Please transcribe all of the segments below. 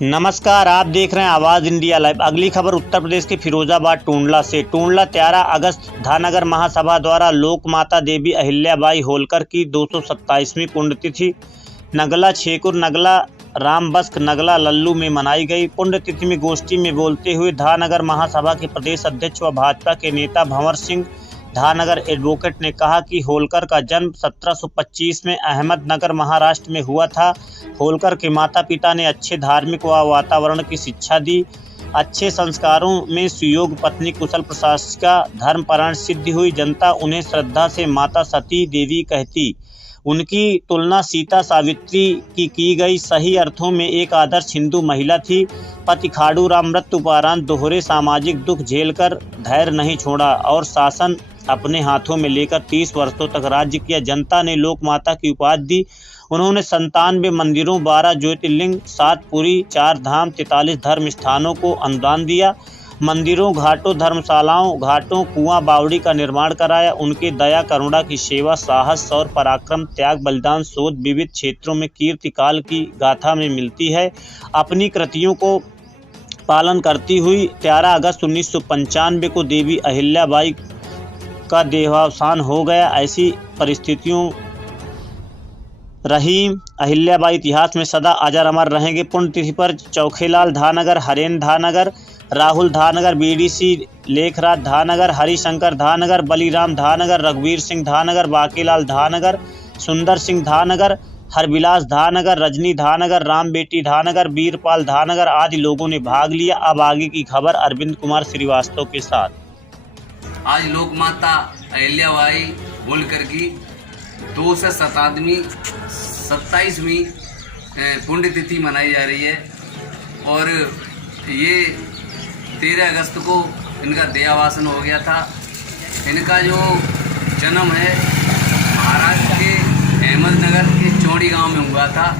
नमस्कार, आप देख रहे हैं आवाज़ इंडिया लाइव। अगली खबर उत्तर प्रदेश के फिरोजाबाद टूंडला से। टूंडला 13 अगस्त धानगर महासभा द्वारा लोक माता देवी अहिल्याबाई होलकर की 227वीं पुण्यतिथि नगला छेकुर नगला रामबस्क नगला लल्लू में मनाई गई। पुण्यतिथि में गोष्ठी में बोलते हुए धानगर महासभा के प्रदेश अध्यक्ष व भाजपा के नेता भंवर सिंह धानगर एडवोकेट ने कहा कि होलकर का जन्म 1725 में अहमदनगर महाराष्ट्र में हुआ था। होलकर के माता पिता ने अच्छे धार्मिक व वातावरण की शिक्षा दी। अच्छे संस्कारों में सुयोग पत्नी कुशल प्रशासिका धर्मपरायण सिद्ध हुई। जनता उन्हें श्रद्धा से माता सती देवी कहती। उनकी तुलना सीता सावित्री की गई। सही अर्थों में एक आदर्श हिंदू महिला थी। पति खाड़ू राम मृत्यु उपरांत दोहरे सामाजिक दुख झेलकर धैर्य नहीं छोड़ा और शासन अपने हाथों में लेकर 30 वर्षों तक राज्य किया। जनता ने लोक माता की उपाधि दी। उन्होंने 97 मंदिरों, 12 ज्योतिर्लिंग, 7 पुरी, 4 धाम, 43 धर्म स्थानों को अनुदान दिया। मंदिरों, घाटों, धर्मशालाओं, घाटों, कुआं, बावड़ी का निर्माण कराया। उनके दया करुणा की सेवा, साहस और पराक्रम, त्याग, बलिदान, शोध विविध क्षेत्रों में कीर्ति काल की गाथा में मिलती है। अपनी कृतियों को पालन करती हुई 13 अगस्त 1995 को देवी अहिल्याबाई का देहावसान हो गया। ऐसी परिस्थितियों रही। अहिल्याबाई इतिहास में सदा अजर अमर रहेंगे। पुण्यतिथि पर चौखेलाल धानगर, हरेन धानगर, राहुल धानगर, बीडीसी लेखराज धानगर, हरिशंकर धानगर, बलीराम धानगर, रघुवीर सिंह धानगर, बाकीलाल धानगर, सुंदर सिंह धानगर, हरविलास धानगर, रजनी धानगर, राम बेटी धानगर, वीरपाल धानगर आदि लोगों ने भाग लिया। अब आगे की खबर अरविंद कुमार श्रीवास्तव के साथ। आज लोक माता अहिल्याबाई होलकर की 227वीं पुण्यतिथि मनाई जा रही है और ये 13 अगस्त को इनका देहावसान हो गया था। इनका जो जन्म है महाराष्ट्र के अहमदनगर के चौड़ी गांव में हुआ था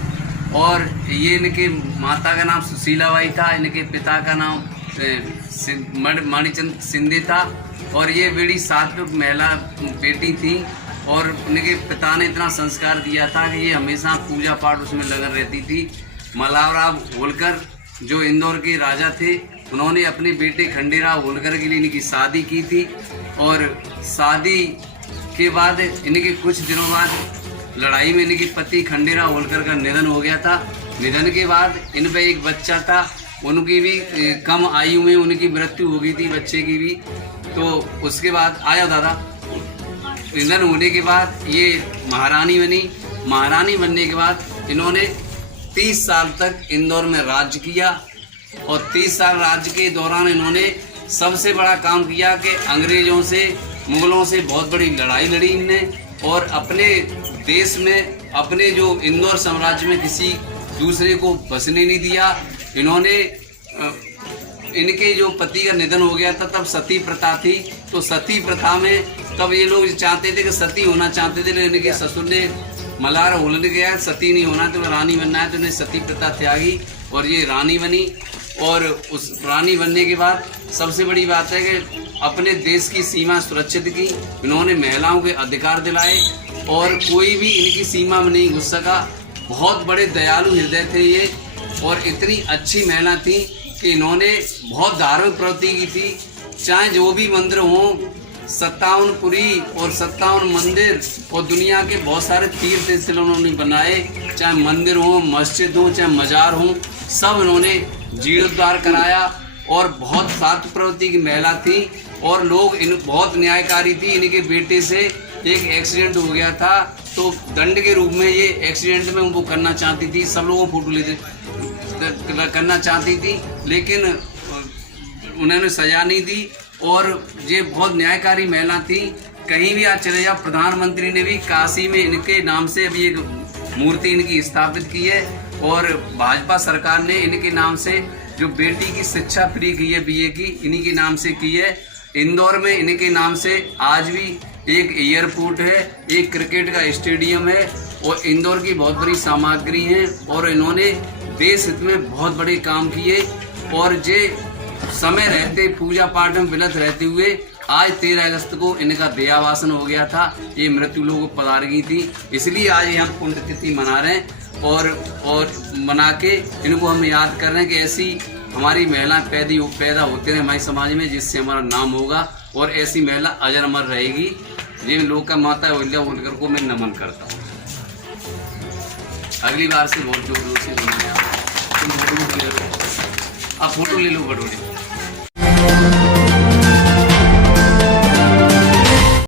और ये इनके माता का नाम सुशीलाबाई था। इनके पिता का नाम मणिचंद सिंधे था और ये बड़ी सात्विक महिला बेटी थी और उनके पिता ने इतना संस्कार दिया था कि ये हमेशा पूजा पाठ उसमें लगन रहती थी। मल्हारराव होलकर जो इंदौर के राजा थे, उन्होंने अपने बेटे खंडेराव होलकर के लिए इनकी शादी की थी और शादी के बाद इनके कुछ दिनों बाद लड़ाई में इनके पति खंडेराव होलकर का निधन हो गया था। निधन के बाद इन पर एक बच्चा था, उनकी भी कम आयु में उनकी मृत्यु हो गई थी, बच्चे की भी। तो उसके बाद आया दादा निधन होने के बाद ये महारानी बनी। महारानी बनने के बाद इन्होंने 30 साल तक इंदौर में राज्य किया और 30 साल राज्य के दौरान इन्होंने सबसे बड़ा काम किया कि अंग्रेजों से, मुगलों से बहुत बड़ी लड़ाई लड़ी इनने और अपने देश में, अपने जो इंदौर साम्राज्य में किसी दूसरे को बसने नहीं दिया। इन्होंने इनके जो पति का निधन हो गया था तब सती प्रथा थी, तो सती प्रथा में तब ये लोग चाहते थे कि सती होना चाहते थे, लेकिन इनके ससुर ने मल्हार होलने गया सती नहीं होना तो रानी बनना है, तो इन्हें सती प्रथा त्यागी और ये रानी बनी। और उस रानी बनने के बाद सबसे बड़ी बात है कि अपने देश की सीमा सुरक्षित की। इन्होंने महिलाओं के अधिकार दिलाए और कोई भी इनकी सीमा में नहीं घुस सका। बहुत बड़े दयालु हृदय थे ये और इतनी अच्छी महिला थी कि इन्होंने बहुत धार्मिक प्रवृत्ति की थी। चाहे जो भी मंदिर हों, 57 पुरी और 57 मंदिर और दुनिया के बहुत सारे तीर्थ स्थल उन्होंने बनाए। चाहे मंदिर हो, मस्जिद हो, चाहे मजार हो, सब इन्होंने जीर्णोद्धार कराया और बहुत सात्विक प्रवृत्ति की महिला थी और लोग बहुत न्यायकारी थी। इनके बेटे से एक एक्सीडेंट हो गया था तो दंड के रूप में ये एक्सीडेंट में वो करना चाहती थी, सब लोगों फोटो लेते करना चाहती थी, लेकिन उन्होंने सजा नहीं दी और ये बहुत न्यायकारी महिला थी। कहीं भी आज चले जाओ, प्रधानमंत्री ने भी काशी में इनके नाम से अभी एक मूर्ति इनकी स्थापित की है और भाजपा सरकार ने इनके नाम से जो बेटी की शिक्षा फ्री की है BA की, इन्हीं के नाम से की है। इंदौर में इनके नाम से आज भी एक एयरपोर्ट है, एक क्रिकेट का स्टेडियम है और इंदौर की बहुत बड़ी सामग्री है और इन्होंने देश हित में बहुत बड़े काम किए और जे समय रहते पूजा पाठ में विलत रहते हुए आज 13 अगस्त को इनका देहावसान हो गया था। ये मृत्यु लोग पधार गई थी, इसलिए आज हम पुण्यतिथि मना रहे हैं। और मना के इनको हम याद कर रहे हैं कि ऐसी हमारी महिला पैदा होते रहे हमारे समाज में, जिससे हमारा नाम होगा और ऐसी महिला अजर अमर रहेगी। जिन लोग का माता अहिल्या होलकर को मैं नमन करता हूँ। अगली बार से बहुत जोर से आप फोटो ले लो बड़ोड़े।